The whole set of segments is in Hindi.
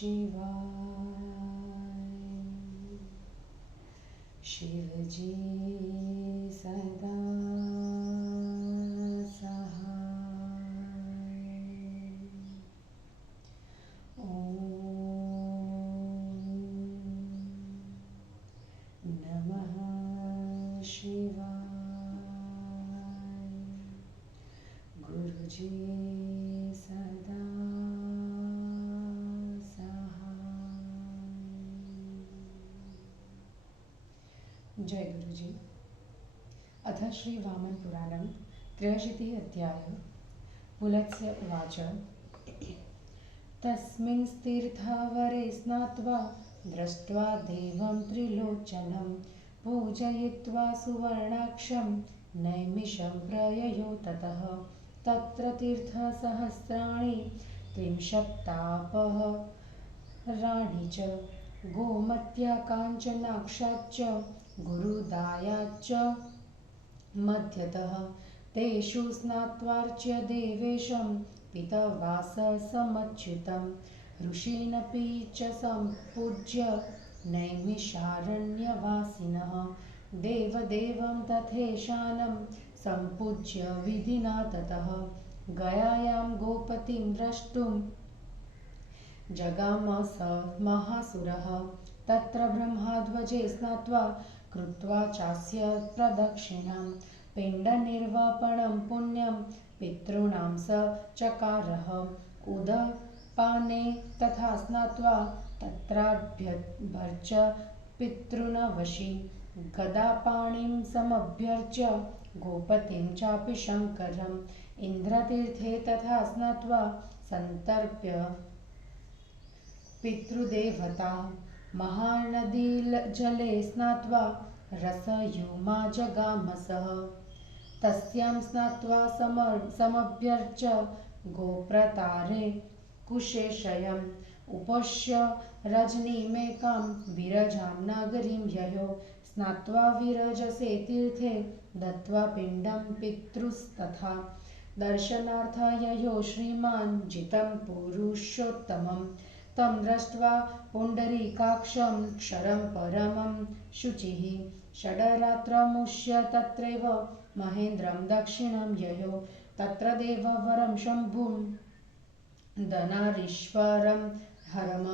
शिवाय। शिवजी सदा सहाय। ॐ नमः शिवाय। गुरुजी सदा सहाय। जय गुरुजी। अथ श्री वामन पुराणं 63 अध्यायः। पुलत्स्य उवाच। तस्मिन् तीर्थावरे स्नात्वा दृष्ट्वा देवं त्रिलोचनं पूजयित्वा सुवर्णाक्षं नैमिषं प्रययो ततः। तत्र तीर्थसहस्राणि 30 च गोमत्या काञ्चनाक्षाच्च गुरुदायाच्च मध्यतः। तेषु स्नात्वार्च्य देवेशं पितवाससमच्युतं ऋषीनपि च सम्पूज्य नैमिषारण्यवासिनः। देवदेवं तथेशानं सम्पूज्य विधिना ततः गयायां गोपतिं द्रष्टुं जगाम स महासुरः। तत्र ब्रह्माध्वजे स्नात्वा कृत्वा चास्य प्रदक्षिणां पिण्डनिर्वापणं पुण्यं पितॄणां स चकारः। उदपाने तथा स्नात्वा तत्राभ्यर्च्य पितॄनवशि गदापाणिं समभ्यर्च्य गोपतिं चापि शङ्करम्। इन्द्रतीर्थे तथा स्नात्वा सन्तर्प्य पितृदेवता महानदीजले स्नात्वा रसयूमा जगामसः। तस्यां स्नात्वा समभ्यर्च्य गोप्रतारे कुशेशयम् उपोष्य रजनीमेकां विरजां नगरीं ययो। स्नात्वा विरजसे तीर्थे दत्त्वा पिण्डं पितृस्तथा दर्शनार्थ ययो श्रीमान् जितं पुरुषोत्तमं। तं दृष्ट्वा पुण्डरीकाक्षं क्षरं परमं शुचिः षड्रात्रमुष्य तत्रैव महेन्द्रं दक्षिणं ययो। तत्र देववरं शम्भुं दनारीश्वरं हरम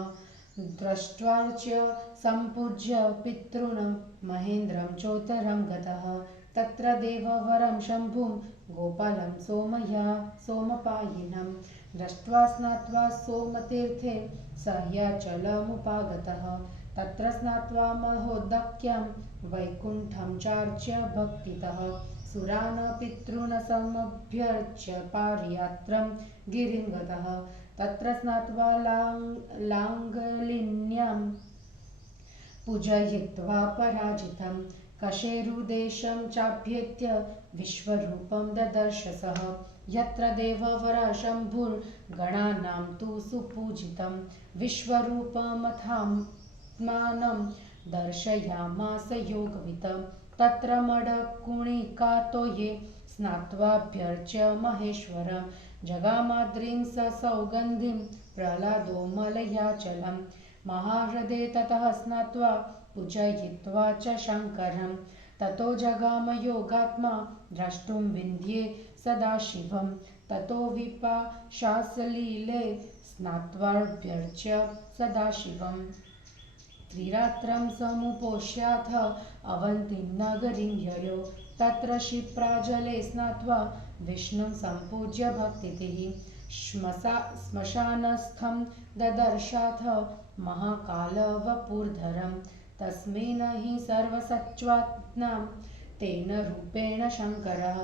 दृष्ट्वार्च्य सम्पूज्य पितॄन् महेन्द्रं चोत्तरं गतः। तत्र देववरं शम्भुं गोपालं सोमपायिनं दृष्ट्वा स्नात्वा सोमतीर्थे सह्याचलमुपागतः। तत्र स्नात्वा महोदक्यां वैकुण्ठं चार्च्य भक्तितः सुरान् पितॄन् समभ्यर्च्य पारियात्रं गिरिं गतः। तत्र स्नात्वा लाङ्गलिन्यां पूजयित्वा पराजितं कशेरुदेशं चाभ्येत्य विश्वरूपं ददर्श सः। यत्र देववरः शम्भुर्गणानां तु सुपूजितं विश्वरूपमथात्मानं दर्शयामास योगवितं। तत्र मडकुणिकातो ये स्नात्वाभ्यर्च्य महेश्वरं जगामाद्रिं स सौगन्धिं प्रह्लादो मलयाचलं। महाह्रदे ततः स्नात्वा पूजयित्वा च शङ्करं ततो जगाम योगात्मा द्रष्टुं विन्ध्ये सदाशिवं। ततो विपाशासलीले स्नात्वाभ्यर्च्य सदाशिवं। त्रिरात्रं समुपोष्याथ अवन्तीं नगरीं ययो। तत्र क्षिप्राजले स्नात्वा विष्णुं सम्पूज्य भक्तिः श्मशानस्थं ददर्शाथ महाकालवपुर्धरं। तस्मिन् हि सर्वसच्चात्मानं तेन रूपेण शङ्करः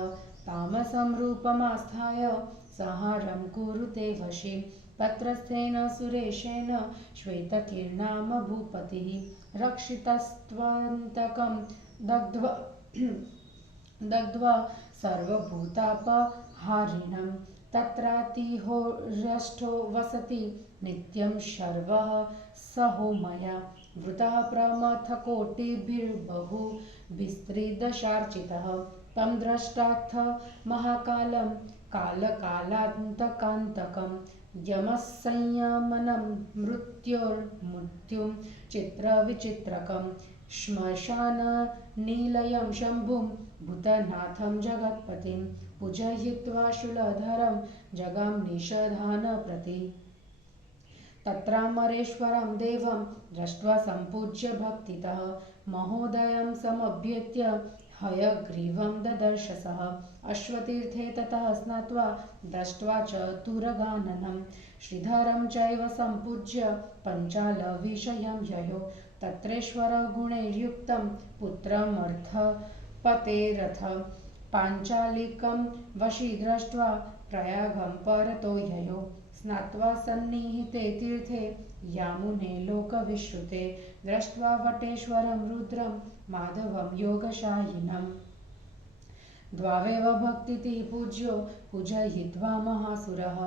तामसं रूपमास्थाय संहारं कुरुते वशी। पत्रस्थेन सुरेशेन श्वेतकीर्णाम भूपतिः रक्षितस्त्वन्तकं दग्ध्वा सर्वभूतापहारिणं। तत्रातिहोर्यष्टो वसति नित्यं शर्वः सहो मया वृतः प्रमथकोटिभिर्बहु विस्तृदशार्चितः। तं द्रष्टाथ महाकालं कालकालान्तकान्तकं यमसंयमनं मृत्युं चित्रविचित्रकं श्मशाननिलयं शम्भुं भूतनाथं जगत्पतिं पूजयित्वा शूलधरं जगां निषधानप्रति तत्रामरेश्वरं देवं दृष्ट्वा सम्पूज्य भक्तितः महोदयं समभ्येत्य हयग्रीवं ददर्श सः अश्वतीर्थे ततः स्नात्वा दृष्ट्वा चतुरगाननं श्रीधरं चैव सम्पूज्य पञ्चालविषयं ययो तत्रेश्वरगुणैर्युक्तं पुत्रमर्थपतेरथ पाञ्चालिकं वशी दृष्ट्वा प्रयागं परतो ययो स्नात्वा सन्निहिते तीर्थे यामुने लोकविश्रुते दृष्ट्वा वटेश्वरं रुद्रं माधवं योगशायिनं द्वावेव भक्तिति पूज्यो पूजयित्वा महासुरः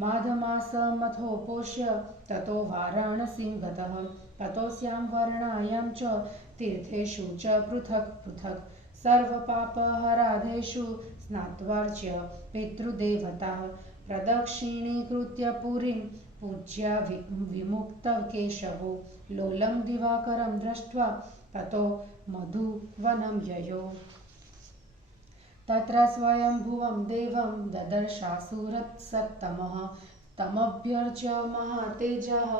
माघमासमथोपोष्य ततो वाराणसीं गतः ततोऽस्यां वर्णायां च तीर्थेषु च पृथक् पृथक् सर्वपापहराधेषु स्नात्वार्च्य पितृदेवताः प्रदक्षिणीकृत्य पुरीं पूज्य विमुक्तकेशवो लोलं दिवाकरं दृष्ट्वा ततो मधुवनं ययो तत्र स्वयंभुवं देवं ददर्शासुरसत्तमः तमभ्यर्च्य महातेजः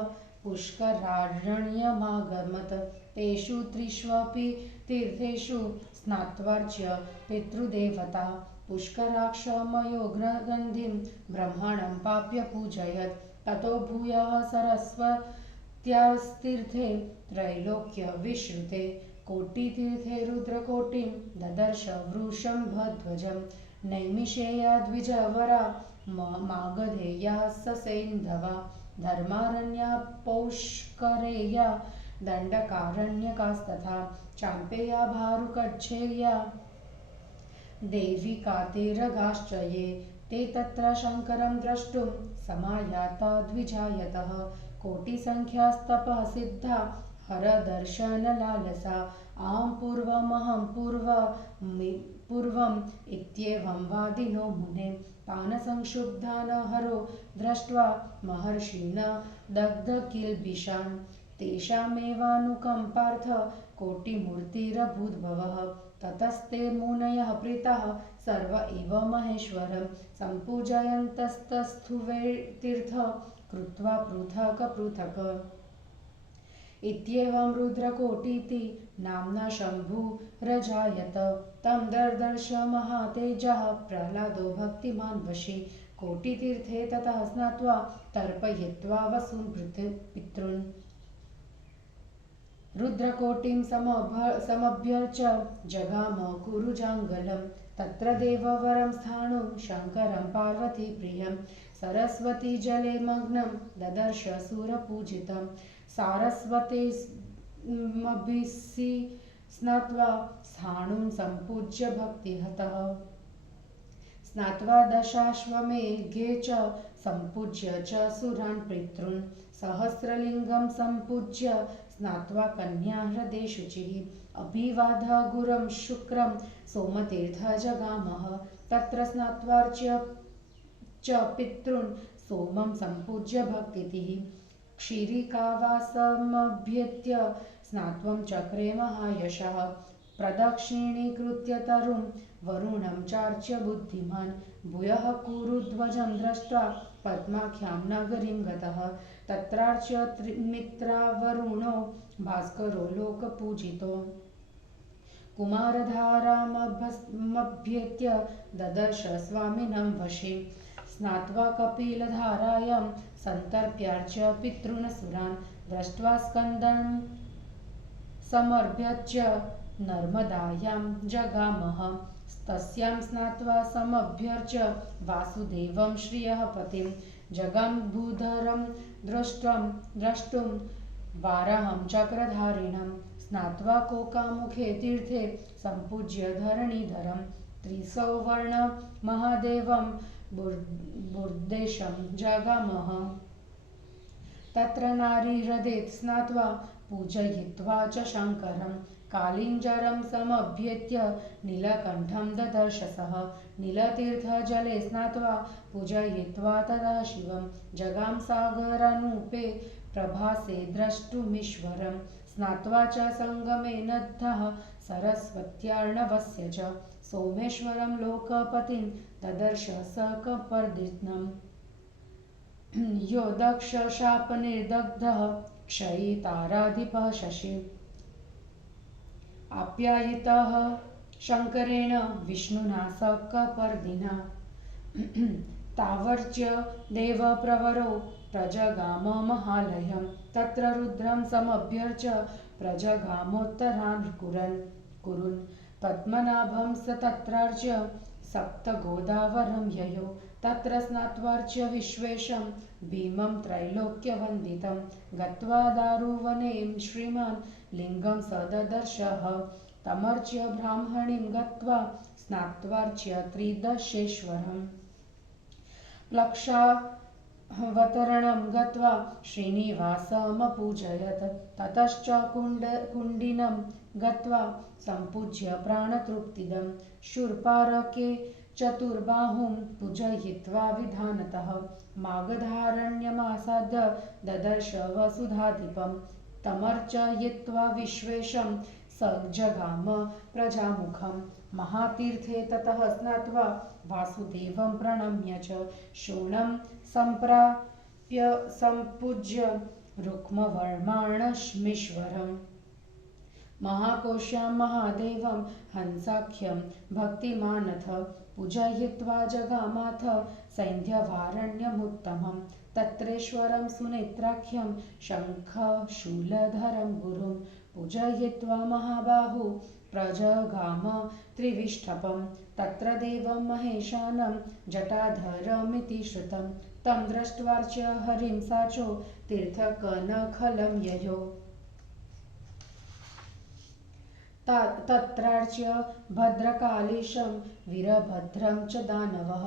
पुष्करारण्यमागमत् तेषु त्रिष्वपि तीर्थेषु स्नात्वार्च्य पितृदेवता पुष्कराक्षमयोग्रगन्धिं ब्रह्मणं पाप्य पूजयत् ततो भूयः सरस्वत्यास्तीर्थे त्रैलोक्यविश्रुते कोटितीर्थे रुद्रकोटिं ददर्श वृषभध्वजं नैमिषेया द्विजवरा मागधेया ससेन्धवा धर्मारण्या पौष्करेया दण्डकारण्यकास्तथा चाम्पेया भारुकच्छेया देविकातिरगाश्च ये ते तत्र शङ्करं द्रष्टुं समायाता द्विजायतः कोटिसङ्ख्यास्तपः सिद्धा हरदर्शनलालसा आं पूर्वमहं पूर्वम् इत्येवं वादिनो मुने तान् संक्षुब्धान् हरो दृष्ट्वा महर्षिण दग्धकिल्बिषान् तेषामेवानुकम्पार्थ कोटिमूर्तिरभूद्भवः ततस्ते मुनयः प्रीताः सर्व एव महेश्वरं सम्पूजयन्तस्तस्थुवेतीर्थ कृत्वा पृथक् पृथक् इत्येवं रुद्रकोटीति नाम्ना शम्भुरजायत तं दर्दर्श महातेजः प्रह्लादो भक्तिमान् वशी कोटितीर्थे ततः स्नात्वा तर्पयित्वा वसून् पितॄन् रुद्रकोटिं समभ्यर्च्य जगाम कुरुजाङ्गलं तत्र देववरं स्थाणुं शङ्करं पार्वतीप्रियं सरस्वतीजले मग्नं ददर्श सुरपूजितं सारस्वतीमभिसि स्नात्वा स्थाणुं सम्पूज्य भक्तिहतः स्नात्वा दशाश्वमेघे च सम्पूज्य च सुरान् पितॄन् सहस्रलिङ्गं सम्पूज्य स्नात्वा कन्याह्रदे शुचिः अभिवाद गुरं शुक्रं सोमतीर्थ जगामः तत्र स्नात्वार्च्य च पितॄन् सोमं सम्पूज्य भक्तिः क्षीरिकावासमभ्येत्य स्नात्वं चक्रे महायशः प्रदक्षिणीकृत्य तरुं वरुणं चार्च्य बुद्धिमान् भूयः कुरुध्वजं दृष्ट्वा पद्माख्यां नगरीं गतः तत्रार्च्य मित्रावरुणो भास्करो लोकपूजितो कुमारधारामभ्येत्य ददर्श स्वामिनं वशे स्नात्वा कपिलधारायां सन्तर्प्यार्च्य पितॄन् सुरान् दृष्ट्वा स्कन्दं समर्भ्यच्य नर्मदायां जगामः तस्यां स्नात्वा समभ्यर्च्य वासुदेवं श्रियः पतिं जगाम्बुधरं द्रष्टुं वाराहं चक्रधारिणं स्नात्वा कोकामुखे तीर्थे सम्पूज्य धरणीधरं त्रिसौवर्ण महादेवं बुर्देशं जगामः तत्र नारीहृदे स्नात्वा पूजयित्वा च शङ्करं कालिञ्जरं समभ्येत्य नीलकण्ठं ददर्श सः। नीलतीर्थजले स्नात्वा पूजयित्वा तदा शिवं जगाम सागरानुपे प्रभासे द्रष्टुमीश्वरं। स्नात्वा च सङ्गमे नद्धः सरस्वत्यार्णवस्य च सोमेश्वरं लोकपतिं ददर्श सकपर्दिनं। यो दक्षशापनिर्दग्धः क्षयिताराधिपः शशि आप्यायितः शङ्करेण विष्णुना सकपर्दिना। तावर्च्य देवप्रवरो प्रजगाम महालयं तत्र रुद्रं समभ्यर्च्य प्रजगामोत्तरान् कुरुन्। पद्मनाभं स तत्रार्च्य सप्तगोदावरं ययो तत्र स्नात्वार्च्य विश्वेशं भीमं त्रैलोक्यवन्दितं। गत्वा दारुवने श्रीमान् लिङ्गं स ददर्शः तमर्च्य ब्राह्मणीं गत्वा स्नात्वार्च्य त्रिदशेश्वरम्। लक्षावतरणं गत्वा श्रीनिवासमपूजयत् ततश्च कुण्डिनं गत्वा सम्पूज्य प्राणतृप्तिदं। शूर्पारके चतुर्बाहुं पूजयित्वा विधानतः मागधारण्यमासाद्य ददर्श वसुधाधिपं। तमर्चयित्वा विश्वेशं स जगाम प्रजामुखं। महातीर्थे ततः स्नात्वा वासुदेवं प्रणम्य च शोणं सम्प्राप्य सम्पूज्य रुक्मवर्माणमीश्वरम्। महाकोश्यां महादेवं हंसाख्यं भक्तिमानथ पूजयित्वा जगामाथ सैन्ध्यवारण्यमुत्तमं। तत्रेश्वरं सुनेत्राख्यं शङ्खशूलधरं गुरुं पूजयित्वा महाबाहु प्रजगाम त्रिविष्टपं। तत्र देवं महेशानं जटाधरमिति श्रुतं तं दृष्ट्वार्च्य हरिं साचो तीर्थकनखलं ययो। तत्रार्च्य भद्रकालीशं वीरभद्रं च दानवः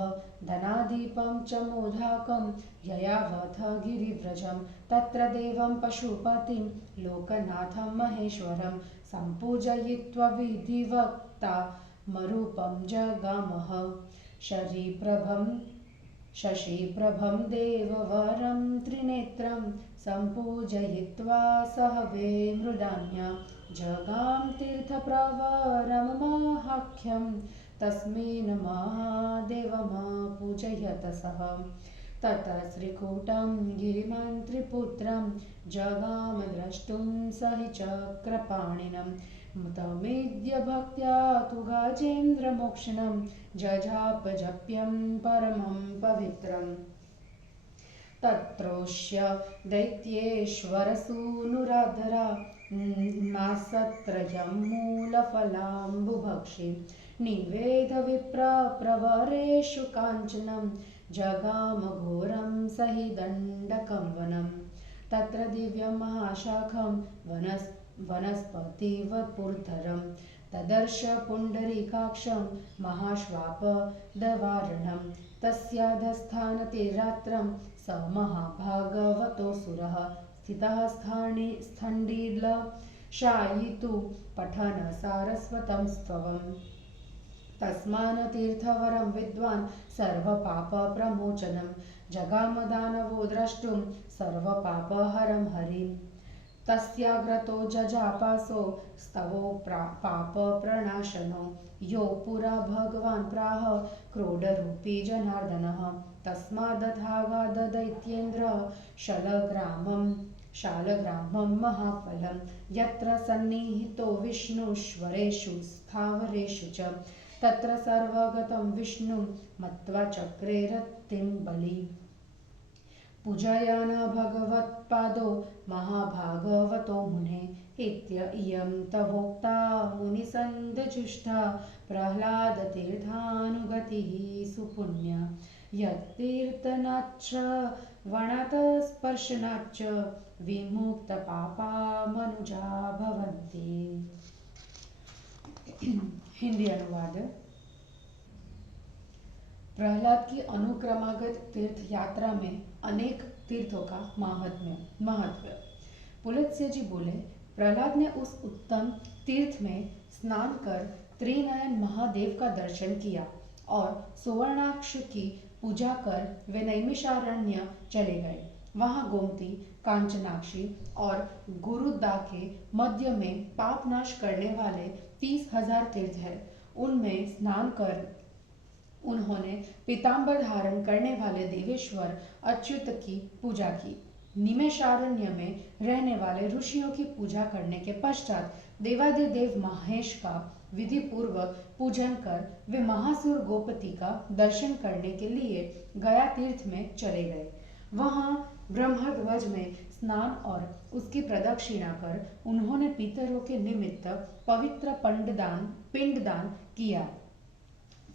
धनाधिपं च मोधाकं ययावथ गिरिव्रजं। तत्र देवं पशुपतिं लोकनाथं महेश्वरं सम्पूजयित्वा विधिवक्ता मरूपं जगामः। शशिप्रभं देववरं त्रिनेत्रं सम्पूजयित्वा सह वे मृडान्या जगाम तीर्थप्रवरमहाख्यं तस्मिन् महादेवमपूजयत सः। ततः श्रीकूटं गिरिमन्त्रिपुत्रं जगाम द्रष्टुं स हि चक्रपाणिनं। तमेद्य भक्त्या तु गजेन्द्रमोक्षणं जजाप जप्यं परमं पवित्रम्। तत्रोष्य दैत्येश्वरसूनुराधरा मासत्रयं मूलफलाम्बुभक्षी निवेद विप्रवरेषु काञ्चनं जगाम घोरं स हि दण्डकं वनं। तत्र दिव्यं महाशाखं वनस्पतिवपुर्धरं ददर्श पुण्डरीकाक्षं महाश्वापदवारणं। तस्याधस्थानतिरात्रं स महाभागवतोऽसुरः स्थितः स्थण्डिलशायितु पठन सारस्वतं स्तवम्। तस्मान् तीर्थवरं विद्वान् सर्वपापप्रमोचनं जगाम दानवो द्रष्टुं सर्वपापहरं हरिं। तस्याग्रतो जजापासो स्तवो पापप्रणाशनो यो पुरा भगवान् प्राह क्रोडरूपी जनार्दनः। तस्मादथागाददैत्येन्द्रः शालग्रामं महाफलं यत्र सन्निहितो विष्णुश्वरेषु स्थावरेषु च तत्र सर्वगतं विष्णुं मत्वा चक्रे रतिं बलि। पूजयान भगवत्पादो महाभागवतो मुने इयं तवोक्ता मुनिसन्दजुष्टा प्रह्लादतीर्थानुगतिः सुपुण्या यत्तीर्थनाच्च वणातस्पर्शनाच्च विमुक्तपापा मनुजा भवन्ति। हिंदी अनुवाद। प्रहलाद की अनुक्रमागत तीर्थ यात्रा में अनेक तीर्थों का महत्व। पुलत्स्य जी बोले, प्रहलाद ने उस उत्तम तीर्थ में स्नान कर त्रिनयन महादेव का दर्शन किया और सुवर्णाक्ष की पूजा कर वे नैमिषारण्य चले गए। वहां गोमती, कांचनाक्षी और गुरुदा के मध्य में पाप नाश करने वाले 30,000 तीर्थ है। उनमें स्नान कर उन्होंने पीताम्बर धारण करने वाले देवेश्वर अच्युत की पूजा की। निमेषारण्य में रहने वाले ऋषियों की पूजा करने के पश्चात देवादिदेव महेश का विधि पूर्वक पूजन कर वे महासुर गोपति का दर्शन करने के लिए गया तीर्थ में चले गए। वहां ब्रह्मध्वज में स्नान और उसकी प्रदक्षिणा कर उन्होंने पितरों के निमित्त पवित्र पिंडदान किया।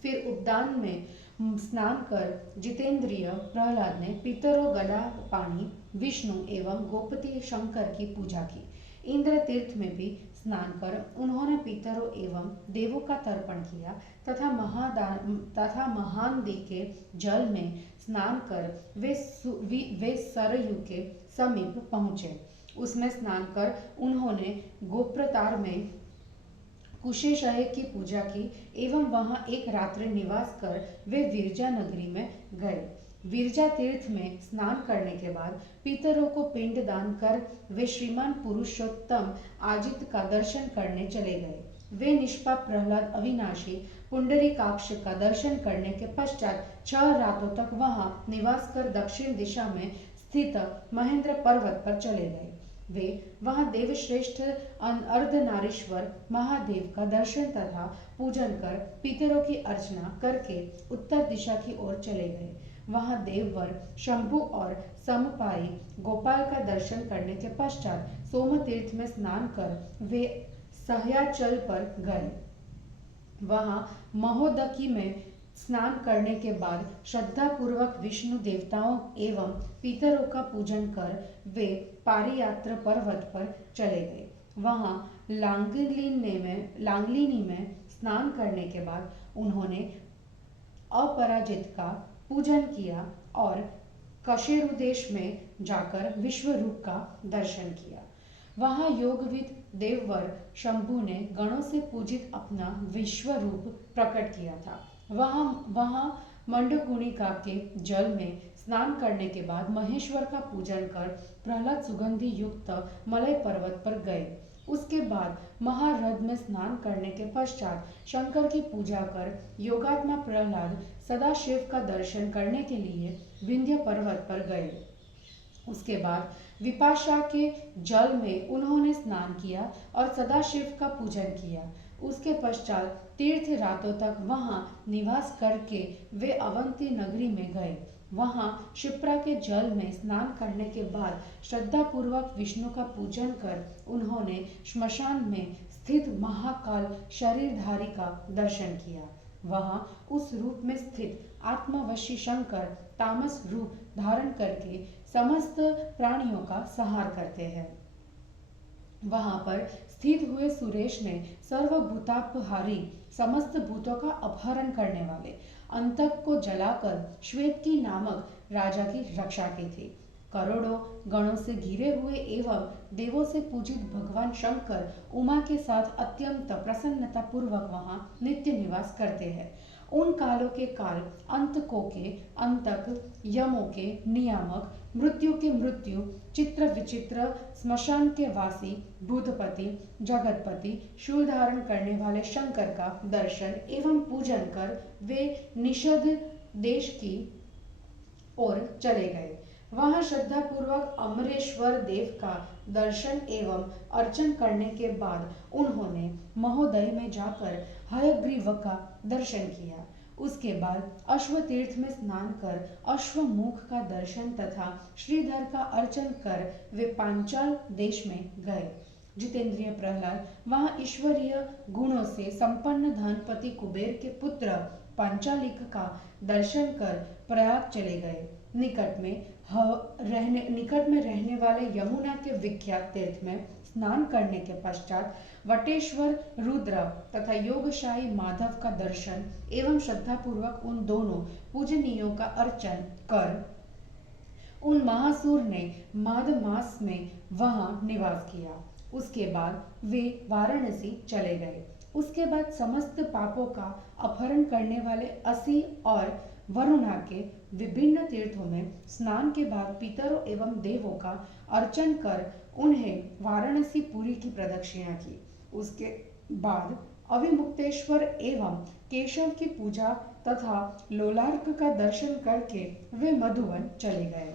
फिर उपदान में स्नान कर जितेंद्रिय प्रहलाद ने पितरों गदा पाणी, विष्णु एवं गोपति शंकर की पूजा की। इंद्र तीर्थ में भी स्नान कर उन्होंने पितरों एवं देवों का तर्पण किया तथा महानदी के जल में स्नान कर वे सरयू के समीप पहुँचे। उसमें स्नान कर उन्होंने गोप्रतार में कुशेशय की पूजा की एवं वहां एक रात्रि निवास कर वे विरजा नगरी में गए। विरजा तीर्थ में स्नान करने के बाद पितरों को पिंड दान कर वे श्रीमान पुरुषोत्तम आजित का दर्शन करने चले गए। वे निष्पाप प्रहलाद अविनाशी पुंडरीकाक्ष का दर्शन करने के पश्चात 6 रातों तक वहां निवास कर दक्षिण दिशा में स्थित महेंद्र पर्वत पर चले गए। वे वहां देवश्रेष्ठ अर्धनारीश्वर महादेव का दर्शन तथा पूजन कर पितरों की अर्चना करके उत्तर दिशा की ओर चले गए। वहां देववर शंभु और समपाई गोपाल का दर्शन करने के पश्चात सोमतीर्थ में स्नान कर वे सहयाचल पर गए। वहां महोदकी में स्नान करने के बाद श्रद्धा पूर्वक विष्णु देवताओं एवं पितरों का पूजन कर वे पारियात्र पर्वत पर चले गए। वहां लांगलिनी में स्नान करने के बाद उन्होंने अपराजित का पूजन किया और कशेरु देश में जाकर विश्वरूप का दर्शन किया। वहां योगविद देववर शंभु ने गणों से पूजित अपना विश्वरूप प्रकट किया था। वहां मंडकुणिका के जल में स्नान करने के बाद महेश्वर का पूजन कर प्रहलाद सुगंधि युक्त मलय पर्वत पर गए। उसके बाद महारथ में स्नान करने के पश्चात शंकर की पूजा कर योगात्मा प्रहलाद सदाशिव का दर्शन करने के लिए विंध्य पर्वत पर गए। उसके बाद विपाशा के जल में उन्होंने स्नान किया और सदाशिव का पूजन किया। उसके पश्चात तीर्थ रातों तक वहां निवास करके वे अवंती नगरी में गए। वहां शिप्रा के जल में स्नान करने के बाद श्रद्धा पूर्वक विष्णु का पूजन कर उन्होंने श्मशान में स्थित महाकाल शरीरधारी का दर्शन किया। वहां उस रूप में स्थित आत्मवशी शंकर तामस रूप धारण करके समस्त प्राणियों का संहार करते हैं। वहां पर स्थित हुए सुरेश ने सर्वभूतापहारी समस्त भूतों का अपहरण करने वाले अंतक को जलाकर श्वेतकी नामक राजा की रक्षा की थी। करोड़ों गणों से घिरे हुए एवं देवों से पूजित भगवान शंकर उमा के साथ अत्यंत प्रसन्नता पूर्वक वहां नित्य निवास करते हैं। उन कालों के काल, अंतकों के अंतक, यमों के नियामक, मृत्यु के मृत्यु, चित्र विचित्र, स्मशान के वासी, भूतपति, जगतपति, शूल धारण करने वाले शंकर का दर्शन एवं पूजन कर वे निषद देश की ओर चले गए। वहां श्रद्धा पूर्वक अमरेश्वर देव का दर्शन एवं अर्चन करने के बाद उन्होंने महोदय में जाकर हयग्रीव का दर्शन किया। उसके बाद अश्व तीर्थ में स्नान कर अश्वमुख का दर्शन तथा श्रीधर का अर्चन कर वे पांचाल देश में गए। जितेंद्रिय प्रहलाद वहां ईश्वरीय गुणों से संपन्न धनपति कुबेर के पुत्र पांचालिक का दर्शन कर प्रयाग चले गए। निकट में रहने वाले यमुना के विख्यात तीर्थ में स्नान करने के पश्चात वटेश्वर रुद्र तथा योगशाही माधव का दर्शन एवं श्रद्धा पूर्वक उन दोनों पूजनीयों का अर्चन कर उन महासुर ने माघ मास में वहां निवास किया। उसके बाद वे वाराणसी चले गए। उसके बाद समस्त पापों का अपहरण करने वाले असी और वरुणा के विभिन्न तीर्थों में स्नान के बाद पितरों एवं देवों का अर्चन कर उन्हें वाराणसी पुरी की प्रदक्षिणा की। उसके बाद अविमुक्तेश्वर एवं केशव की पूजा तथा लोलार्क का दर्शन करके वे मधुवन चले गए।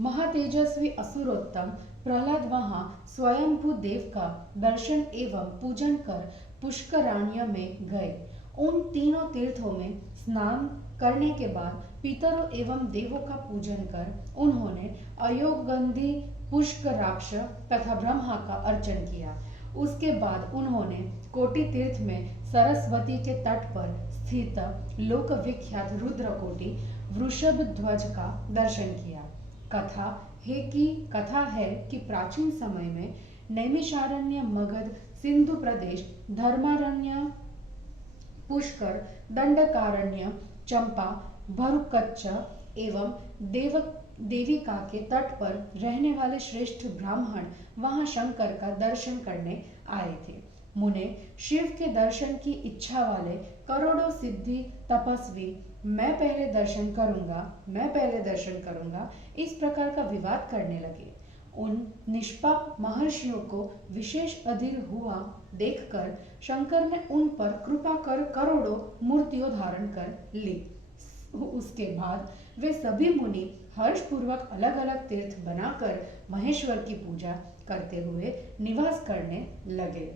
महातेजस्वी असुरोत्तम प्रहलाद वहां स्वयंभू देव का दर्शन एवं पूजन कर पुष्कराण्य में गए। उन तीनों तीर्थों में स्नान करने के बाद पितरों एवं देवों का पूजन कर उन्होंने अयोगंधी पुष्कराक्ष तथा ब्रह्मा का अर्चन किया। उसके बाद उन्होंने कोटि तीर्थ में सरस्वती के तट पर स्थित लोक विख्यात रुद्रकोटि वृषभ ध्वज का दर्शन किया। कथा है कि प्राचीन समय में नैमिषारण्य, मगध, सिंधु प्रदेश, धर्मारण्य, पुष्कर, दंडकारण्य, चंपा, भरुकच्च एवं देविका के तट पर रहने वाले श्रेष्ठ ब्राह्मण वहां शंकर का दर्शन करने आए थे। मुने शिव के दर्शन की इच्छा वाले करोड़ों सिद्धि तपस्वी मैं पहले दर्शन करूंगा इस प्रकार का विवाद करने लगे। उन निष्पाप महर्षियों को विशेष अधीर हुआ देखकर शंकर ने उन पर कृपा कर करोड़ों मूर्तियों धारण कर ली। उसके बाद वे सभी मुनि हर्षपूर्वक अलग अलग तीर्थ बनाकर महेश्वर की पूजा करते हुए निवास करने लगे।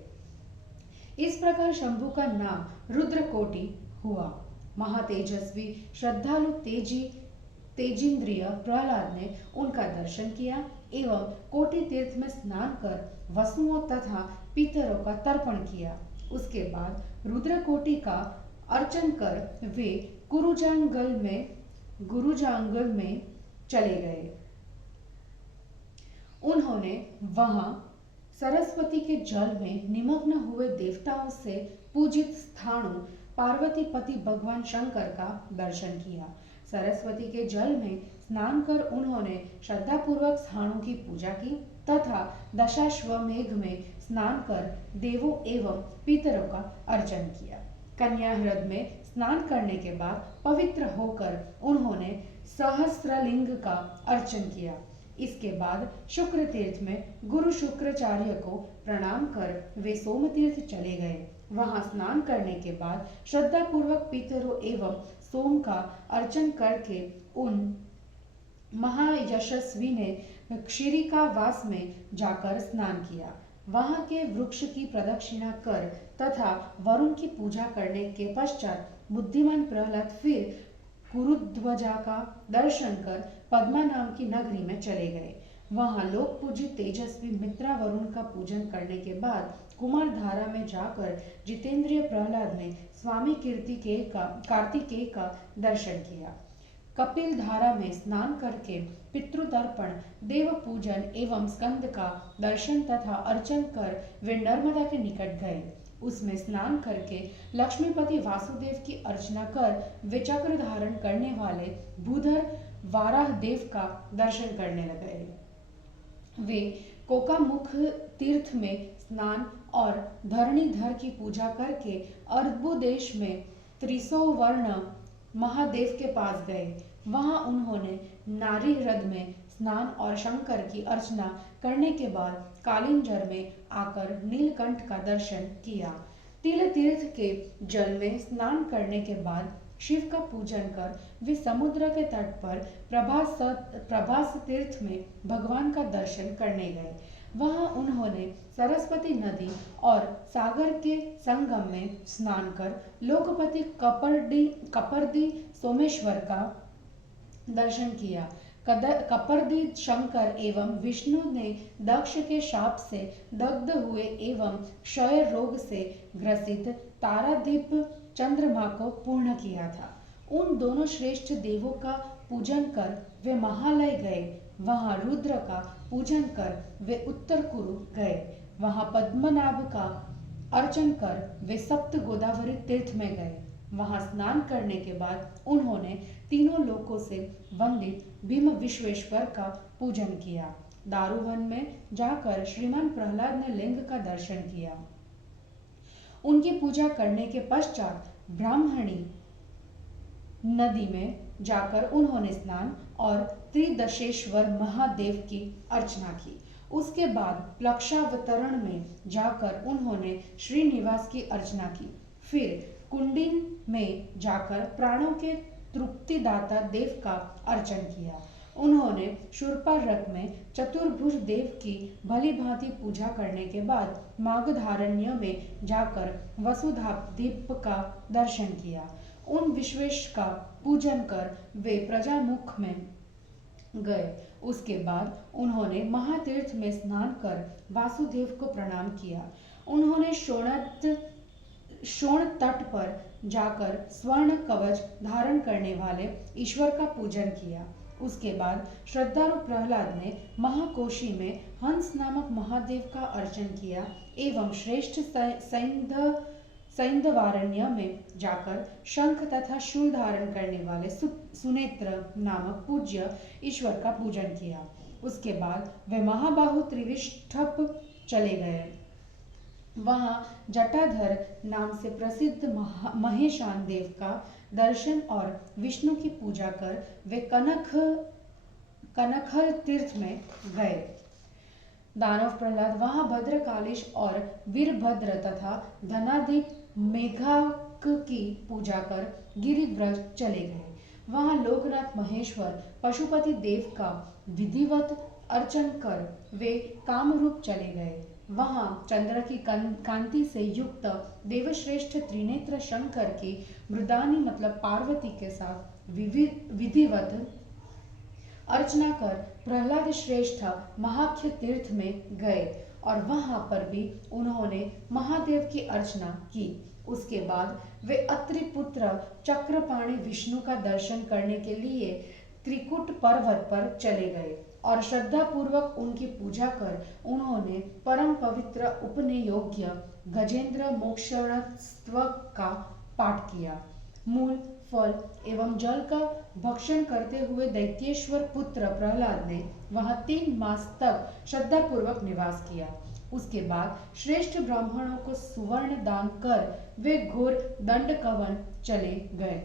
इस प्रकार शंभु का नाम रुद्रकोटि हुआ। महातेजस्वी श्रद्धालु तेजिंद्रिय प्रहलाद ने उनका दर्शन किया एवं कोटि तीर्थ में स्नान कर वसुओं तथा पितरों का तर्पण किया। उसके बाद रुद्रकोटि का अर्चन कर वे गुरुजांगल में चले गए। उन्होंने वहां सरस्वती के जल में निमग्न हुए देवताओं से पूजित स्थाणु पार्वती पति भगवान शंकर का दर्शन किया। सरस्वती के जल में स्नान कर उन्होंने श्रद्धापूर्वक स्थाणु की पूजा की तथा दशाश्वमेघ में स्नान कर देवों एवं पितरों का अर्चन किया। कन्या ह्रद में स्नान करने के बाद पवित्र होकर उन्होंने सहस्त्रलिंग का अर्चन किया। इसके बाद शुक्र तीर्थ में गुरु शुक्राचार्य को प्रणाम कर वे सोमतीर्थ चले गए। वहां स्नान करने के बाद श्रद्धा पूर्वक पितरों एवं सोम का अर्चन करके उन महायशस्वी ने क्षिरिकावास में जाकर स्नान किया। वहां के वृक्ष की प्रदक्षिणा कर तथा वरुण की पूजा करने के पश्चात बुद्धिमान प्रहलाद फिर कुरुध्वजा का दर्शन कर पद्मा नाम की नगरी में चले गए। वहां लोक पूजित तेजस्वी मित्रा वरुण का पूजन करने के बाद कुमार धारा में जाकर जितेंद्रिय प्रहलाद ने स्वामी कार्तिकेय का दर्शन किया। कपिल धारा में स्नान करके पितृतर्पण, देव पूजन एवं स्कंद का दर्शन तथा अर्चन कर वे नर्मदा के निकट गए। उसमें स्नान करके लक्ष्मीपति वासुदेव की अर्चना कर वे चक्र धारण करने वाले भूधर वाराह देव का दर्शन करने लगे। वे कोकामुख तीर्थ में स्नान और धरणीधर की पूजा करके अर्बु देश में त्रिसोवर्ण महादेव के पास गए। वहां उन्होंने नारी ह्रद में स्नान और शंकर की अर्चना करने के बाद कालिंजर में आकर नीलकंठ का दर्शन किया। तिल तीर्थ के जल में स्नान करने के बाद शिव का पूजन कर वे समुद्र के तट पर प्रभास तीर्थ में भगवान का दर्शन करने गए। वहां उन्होंने सरस्वती नदी और सागर के संगम में स्नान कर लोकपति कपर्दी सोमेश्वर का दर्शन किया। कपर्दी शंकर एवं विष्णु ने दक्ष के शाप से दग्ध हुए एवं क्षय रोग से ग्रसित तारादीप चंद्रमा को पूर्ण किया था। उन दोनों श्रेष्ठ देवों का पूजन कर वे महालय गए। वहां रुद्र का पूजन कर वे उत्तर कुरु गए। वहां पद्मनाभ का अर्चन कर वे सप्त गोदावरी तीर्थ में गए। वहां स्नान करने के बाद उन्होंने तीनों लोकों से वंदित भीम विश्वेश्वर का पूजन किया। दारुवन में जाकर श्रीमान प्रहलाद ने लिंग का दर्शन किया। उनकी पूजा करने के पश्चात ब्राह्मणी नदी में जाकर उन्होंने स्नान और त्रिदशेश्वर महादेव की अर्चना की। उसके बाद प्लक्षावतरण में जाकर उन्होंने श्रीनिवास की अर्चना की। फिर कुंडिन में जाकर प्राणों के तृप्तिदाता देव का अर्चन किया। उन्होंने शूर्पणख में चतुर्भुज देव की भली भांति पूजा करने के बाद मागधारण्य में जाकर वसुधादीप का दर्शन किया। उन विश्वेश का पूजन कर वे प्रजामुख में गए। उसके बाद उन्होंने महातीर्थ में स्नान कर वासुदेव को प्रणाम किया। उन्होंने शोण तट पर जाकर स्वर्ण कवच धारण करने वाले ईश्वर का पूजन किया। उसके बाद श्रद्धालु प्रहलाद ने महाकोशी में हंस नामक महादेव का अर्चन किया एवं श्रेष्ठ सैंधवारण्य में जाकर शंख तथा शूल धारण करने वाले सुनेत्र नामक पूज्य ईश्वर का पूजन किया। उसके बाद वे महाबाहु त्रिविष्ठप चले गए। वहां जटाधर नाम से प्रसिद्ध महेशान देव का दर्शन और विष्णु की पूजा कर वे कनखल तीर्थ में गए। दानव प्रहलाद वहां भद्रकालीश और वीरभद्र तथा धनादि मेघाक की पूजा कर गिरिव्रज चले गए। वहां लोकनाथ महेश्वर पशुपति देव का विधिवत अर्चन कर वे कामरूप चले गए। वहां चंद्र की कांति से युक्त देवश्रेष्ठ त्रिनेत्र शंकर की मृदानी मतलब पार्वती के साथ विधिवत अर्चना कर प्रहलाद श्रेष्ठ महाख्य तीर्थ में गए और वहां पर भी उन्होंने महादेव की अर्चना की। उसके बाद वे अत्रि पुत्र चक्रपाणि विष्णु का दर्शन करने के लिए त्रिकुट पर्वत पर चले गए और श्रद्धा पूर्वक उनकी पूजा कर उन्होंने परम पवित्र उपने योग्य गजेंद्र मोक्षणस्त्व का पाठ किया। मूल फल एवं जल का भक्षण करते हुए दैत्येश्वर पुत्र प्रहलाद ने वहां 3 मास तक श्रद्धा पूर्वक निवास किया। उसके बाद श्रेष्ठ ब्राह्मणों को सुवर्ण दान कर वे घोर दंडकवन चले गए।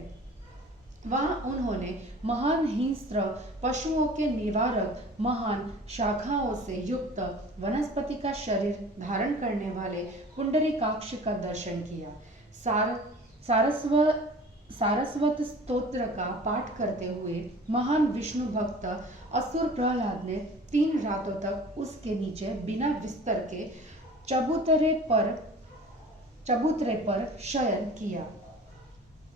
वहां उन्होंने महान हिंस्र पशुओं के निवारक महान शाखाओं से युक्त वनस्पति का शरीर धारण करने वाले पुंडरीकाक्ष का दर्शन किया। सारस्वत स्तोत्र का पाठ करते हुए महान विष्णु भक्त असुर प्रहलाद ने 3 रातों तक उसके नीचे बिना बिस्तर के चबूतरे पर शयन किया।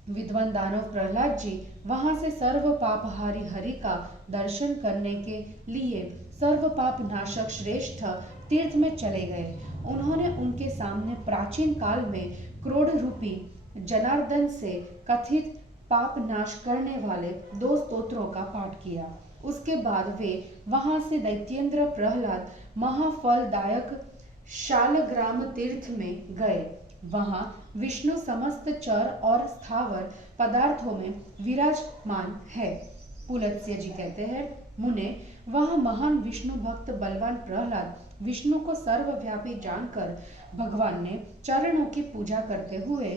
विद्वान दानव प्रहलाद जी वहां से सर्व पापहारी हरि का दर्शन करने के लिए सर्व पाप नाशक श्रेष्ठ तीर्थ में चले गए। उन्होंने उनके सामने प्राचीन काल में क्रोध रूपी जनार्दन से कथित पाप नाश करने वाले 2 स्तोत्रों का पाठ किया। उसके बाद वे वहां से दैत्येंद्र प्रहलाद महाफलदायक शालग्राम तीर्थ में गए। वहां विष्णु समस्त चर और स्थावर पदार्थों में विराजमान है। पुलत्स्य जी कहते हैं, मुने वह महान विष्णु भक्त बलवान प्रहलाद विष्णु को सर्वव्यापी जानकर भगवान ने चरणों की पूजा करते हुए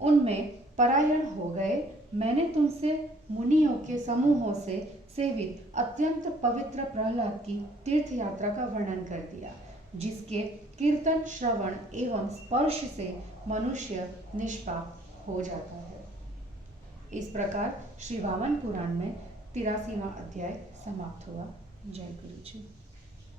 उनमें परायण हो गए। मैंने तुमसे मुनियों के समूहों से सेवित अत्यंत पवित्र प्रहलाद की तीर्थ यात्रा का वर्णन कर दिया, जिसके कीर्तन श्रवण एवं स्पर्श से मनुष्य निष्पाप हो जाता है। इस प्रकार श्री वामन पुराण में 83वां अध्याय समाप्त हुआ। जय गुरु जी।